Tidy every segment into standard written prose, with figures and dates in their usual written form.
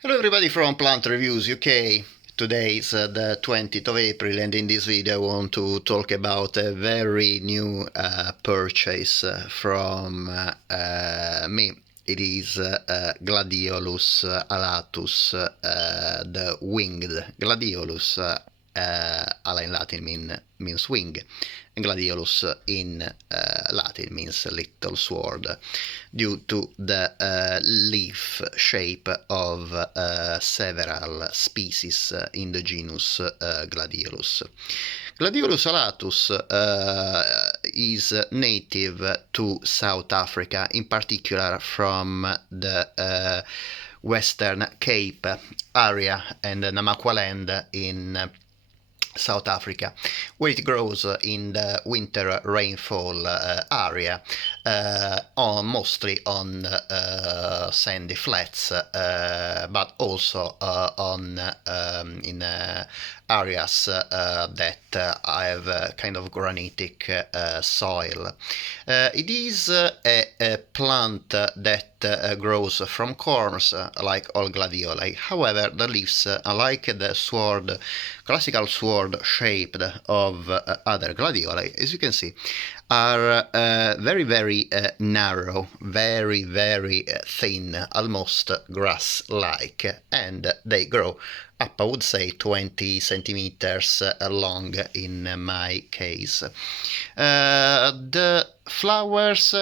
Hello everybody from Plant Reviews UK. Today is the 20th of April, and in this video I want to talk about a very new purchase from me. It is Gladiolus alatus, the winged Gladiolus. Ala in Latin means wing, and gladiolus in Latin means little sword, due to the leaf shape of several species in the genus Gladiolus. Gladiolus alatus is native to South Africa, in particular from the Western Cape area and Namaqualand in South Africa, where it grows in the winter rainfall area, mostly on sandy flats, but also in areas that have kind of granitic soil. It is a plant that grows from corms, like all gladioli. However, the leaves, unlike the classical sword shaped of other gladioli, as you can see, are very narrow, very thin, almost grass-like, and they grow up, I would say, 20 centimeters long in my case. The flowers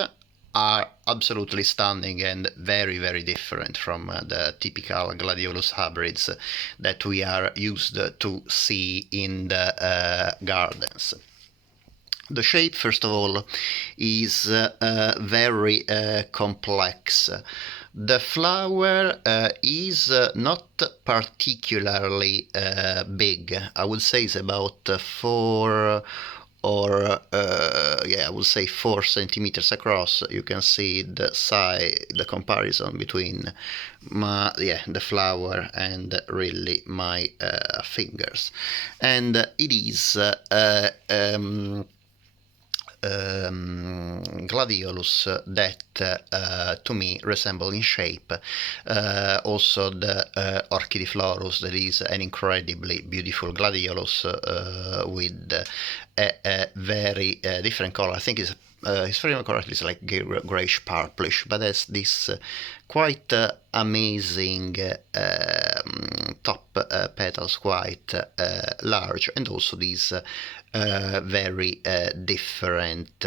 are absolutely stunning and very different from the typical gladiolus hybrids that we are used to see in the gardens. The shape, first of all, is very complex. The flower is not particularly big. I would say it's about 4 or I would say 4 centimeters across. You can see the comparison between the flower and really my fingers, and it is gladiolus that to me resemble in shape also the orchidiflorus, that is an incredibly beautiful gladiolus with a very different color. I think it's very correctly, it's like grayish purplish, but has this quite amazing top petals, quite large, and also these very different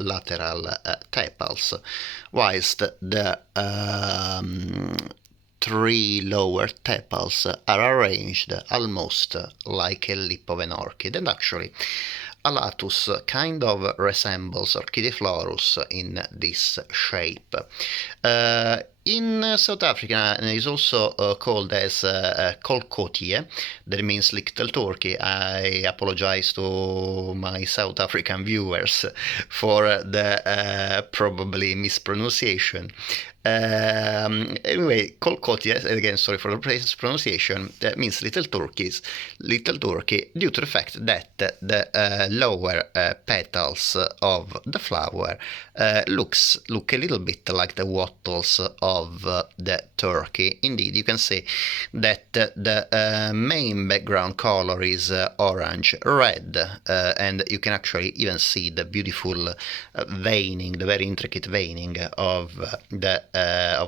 lateral tepals, whilst the 3 lower tepals are arranged almost like a lip of an orchid, and actually alatus kind of resembles orchidiflorus in this shape. In South Africa, it is also called as colcotie, that means little turkey. I apologize to my South African viewers for the probably mispronunciation. Anyway, colcotie, again, sorry for the pronunciation, that means little turkey, due to the fact that the lower petals of the flower look a little bit like the wattles of the turkey. Indeed, you can see that the main background color is orange red, and you can actually even see the beautiful veining, the very intricate veining of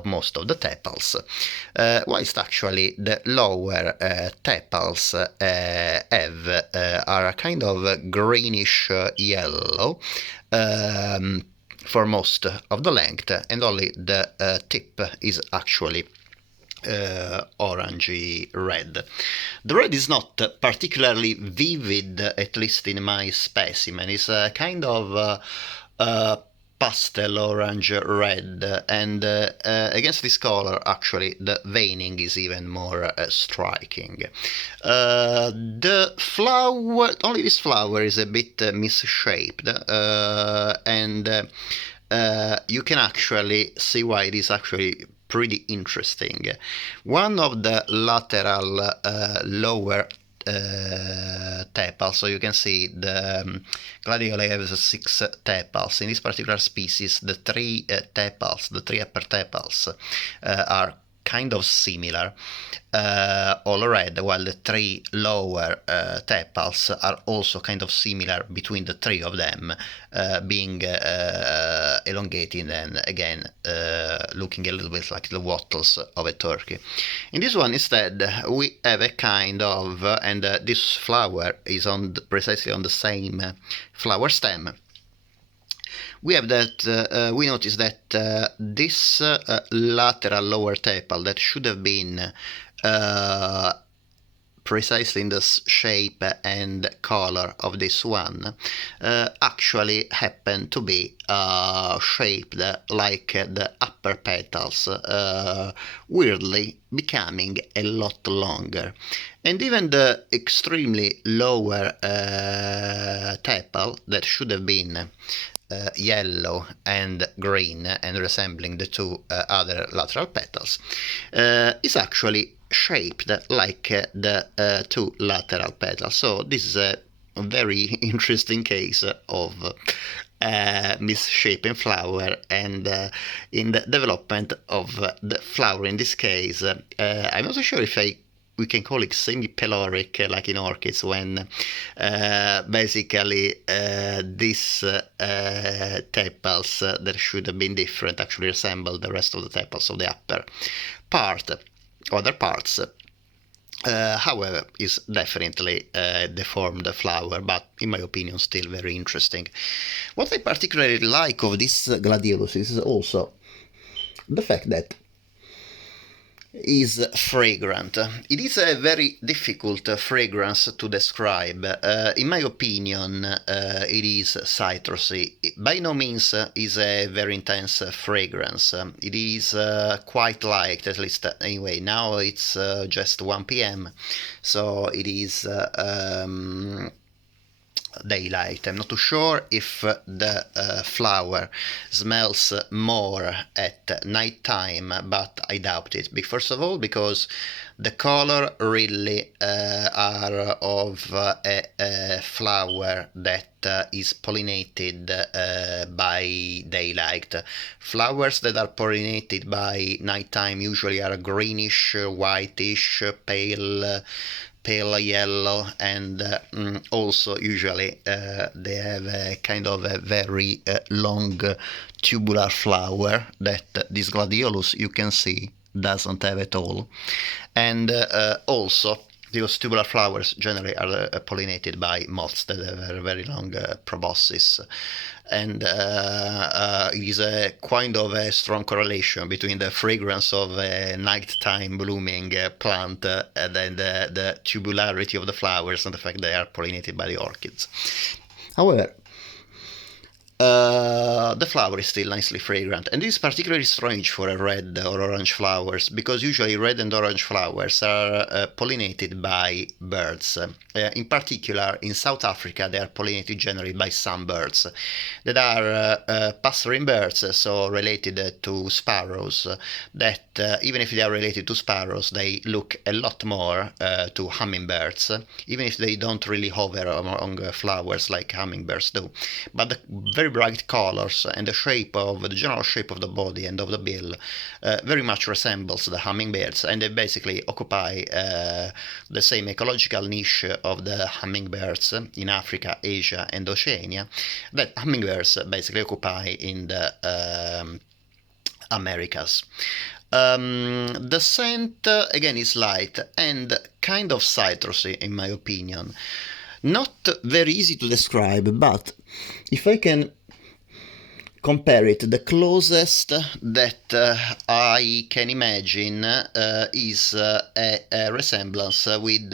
most of the tepals, whilst actually the lower tepals are a kind of greenish yellow for most of the length, and only the tip is actually orangey red. The red is not particularly vivid, at least in my specimen. It's a kind of pastel orange red, and against this color actually the veining is even more striking. The flower, only this flower is a bit misshaped, and you can actually see why it is actually pretty interesting. One of the lateral lower tepals, so you can see the gladioli has 6 tepals. In this particular species, the 3 tepals, the 3 upper tepals, are kind of similar, all red, while the three lower tepals are also kind of similar between the three of them, being elongated and again looking a little bit like the wattles of a turkey. In this one instead we have a kind of, and this flower is precisely on the same flower stem. We have that we notice that this lateral lower tepal that should have been precisely in the shape and color of this one actually happen to be shaped like the upper petals, weirdly becoming a lot longer. And even the extremely lower tepal that should have been yellow and green and resembling the two other lateral petals is actually shaped like the two lateral petals. So this is a very interesting case of misshapen flower, and in the development of the flower in this case, I'm not so sure if we can call it semi-peloric, like in orchids, when basically these tepals that should have been different actually resemble the rest of the tepals of the upper part. Other parts, however, is definitely deformed flower, but in my opinion still very interesting. What I particularly like of this Gladiolus is also the fact that is fragrant. It is a very difficult fragrance to describe. In my opinion, it is citrusy. By no means is a very intense fragrance. It is quite light, at least anyway. Now it's just 1 p.m., so it is daylight. I'm not too sure if the flower smells more at night time, but I doubt it. First of all, because the color really are of a flower that is pollinated by daylight. Flowers that are pollinated by nighttime usually are greenish, whitish, pale yellow, and also usually they have a kind of a very long tubular flower that this Gladiolus, you can see, doesn't have at all. And also because tubular flowers generally are pollinated by moths that have a very long proboscis, and it is a kind of a strong correlation between the fragrance of a nighttime blooming plant and then the tubularity of the flowers and the fact they are pollinated by the orchids. However, the flower is still nicely fragrant, and this is particularly strange for a red or orange flowers, because usually red and orange flowers are pollinated by birds. In particular, in South Africa, they are pollinated generally by sunbirds, that are passerine birds, so related to sparrows, that even if they are related to sparrows, they look a lot more to hummingbirds, even if they don't really hover among flowers like hummingbirds do. But the very bright colors and the general shape of the body and of the bill very much resembles the hummingbirds, and they basically occupy the same ecological niche of the hummingbirds in Africa, Asia, and Oceania that hummingbirds basically occupy in the Americas. The scent again is light and kind of citrusy in my opinion. Not very easy to describe, but if I can compare it, the closest that I can imagine is a resemblance with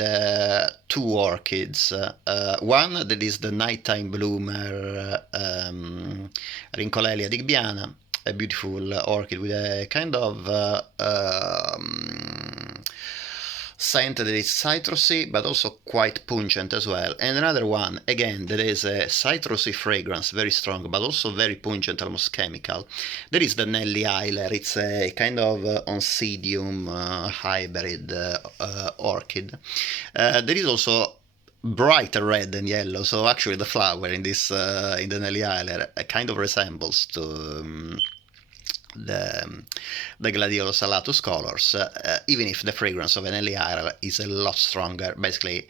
two orchids. One that is the nighttime bloomer Rhincolelia digbiana, a beautiful orchid with a kind of scent that is citrusy but also quite pungent as well, and another one again that is a citrusy fragrance, very strong but also very pungent, almost chemical. There is the Nelly Eiler. It's a kind of oncidium hybrid orchid. There is also brighter red than yellow, so actually the flower in this in the Nelly Eiler kind of resembles to the Gladiolus alatus colors, even if the fragrance of an early isle is a lot stronger. Basically,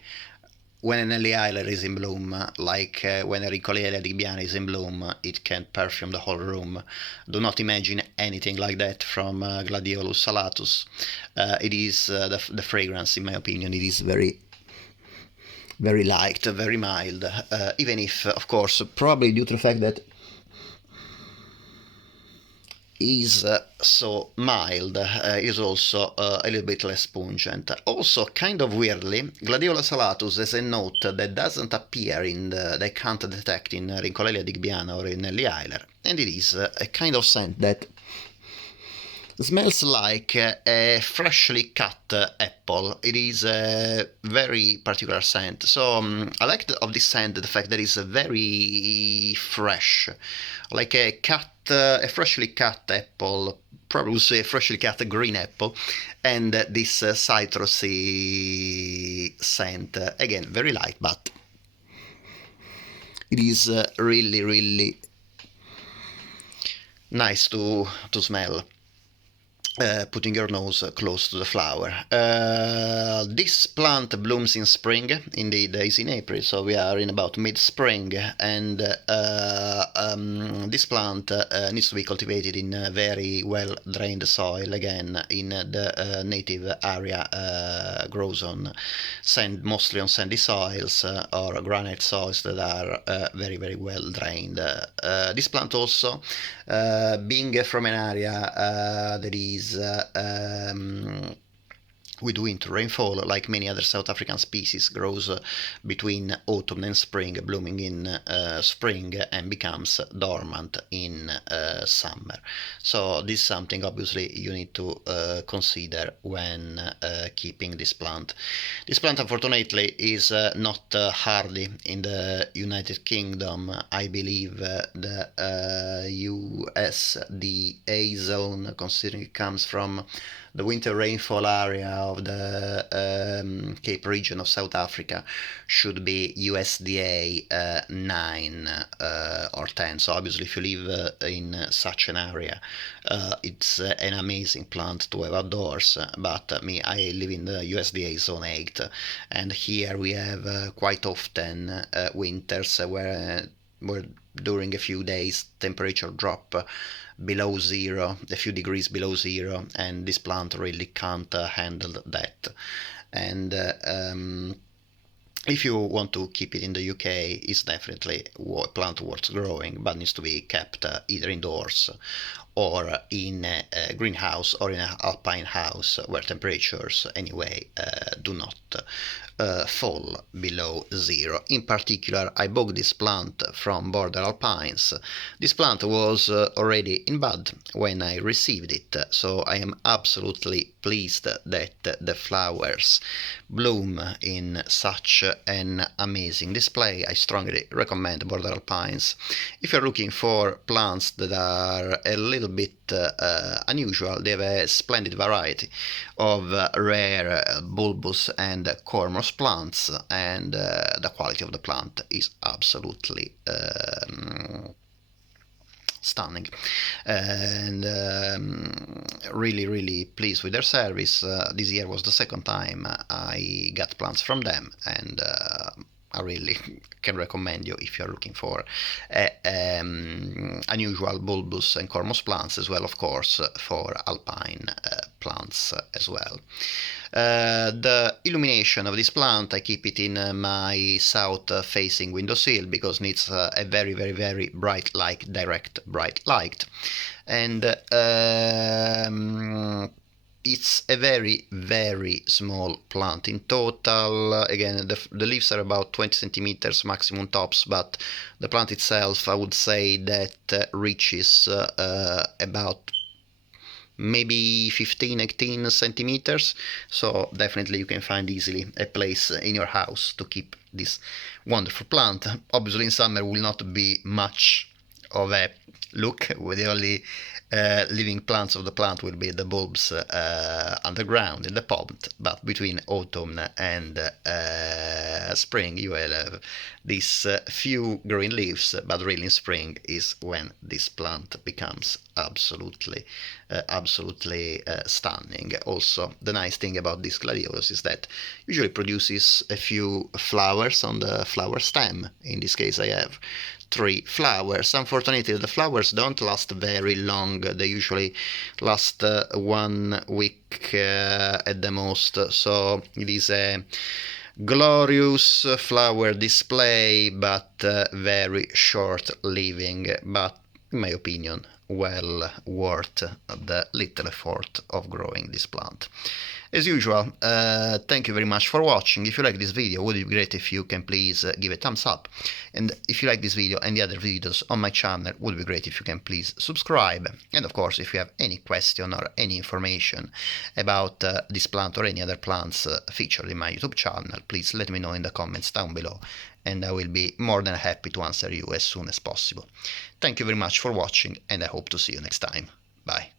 when an early isle is in bloom, like when a Ricolelia digbiana is in bloom, it can perfume the whole room. Do not imagine anything like that from Gladiolus alatus. It is the fragrance, in my opinion, it is very very light, very mild, even if, of course, probably due to the fact that is so mild, is also a little bit less pungent. Also, kind of weirdly, Gladiolus alatus has a note that doesn't appear they can't detect in Rincolelia digbiana or in Early Isler, and it is a kind of scent that smells like a freshly cut apple. It is a very particular scent. So I like of this scent the fact that it's very fresh, like a freshly cut apple. Probably say a freshly cut green apple, and this citrusy scent. Again, very light, but it is really, really nice to smell. Putting your nose close to the flower. This plant blooms in spring, indeed is in April, so we are in about mid-spring, and this plant needs to be cultivated in very well drained soil. Again, in the native area, grows on mostly on sandy soils or granite soils that are very, very well drained. This plant also, being from an area that is with winter rainfall, like many other South African species, grows between autumn and spring, blooming in spring and becomes dormant in summer. So this is something obviously you need to consider when keeping this plant. This plant unfortunately is not hardy in the United Kingdom. I believe the USDA zone, considering it comes from the winter rainfall area of the Cape region of South Africa, should be USDA 9 or 10. So obviously if you live in such an area, it's an amazing plant to have outdoors. But I live in the USDA zone 8, and here we have quite often winters where during a few days temperature drop below zero, a few degrees below zero, and this plant really can't handle that. And if you want to keep it in the UK, it's definitely a plant worth growing, but needs to be kept either indoors or in a greenhouse or in an alpine house where temperatures anyway do not fall below zero. In particular, I bought this plant from Border Alpines. This plant was already in bud when I received it, so I am absolutely pleased that the flowers bloom in such an amazing display. I strongly recommend Border Alpines if you're looking for plants that are a little bit unusual. They have a splendid variety of rare bulbous and cormous plants, and the quality of the plant is absolutely stunning, and really, really pleased with their service. This year was the second time I got plants from them, and I really can recommend you if you're looking for unusual bulbous and cormous plants, as well, of course, for alpine plants as well. The illumination of this plant, I keep it in my south-facing windowsill because it needs a very, very, very bright light, direct bright light. And it's a very, very small plant. In total, again, the leaves are about 20 centimeters maximum tops, but the plant itself, I would say that reaches about maybe 15-18 centimeters. So definitely you can find easily a place in your house to keep this wonderful plant. Obviously in summer will not be much of a look with the only living plants of the plant will be the bulbs underground in the pot, but between autumn and spring you will have these few green leaves, but really in spring is when this plant becomes absolutely stunning. Also, the nice thing about this gladiolus is that usually produces a few flowers on the flower stem. In this case I have 3 flowers. Unfortunately, the flowers don't last very long. They usually last 1 week at the most. So it is a glorious flower display, but very short-living. But in my opinion, well worth the little effort of growing this plant. As usual, thank you very much for watching. If you like this video, it would be great if you can please give a thumbs up. And if you like this video and the other videos on my channel, it would be great if you can please subscribe. And of course, if you have any question or any information about this plant or any other plants featured in my YouTube channel, please let me know in the comments down below, and I will be more than happy to answer you as soon as possible. Thank you very much for watching, and I hope to see you next time. Bye.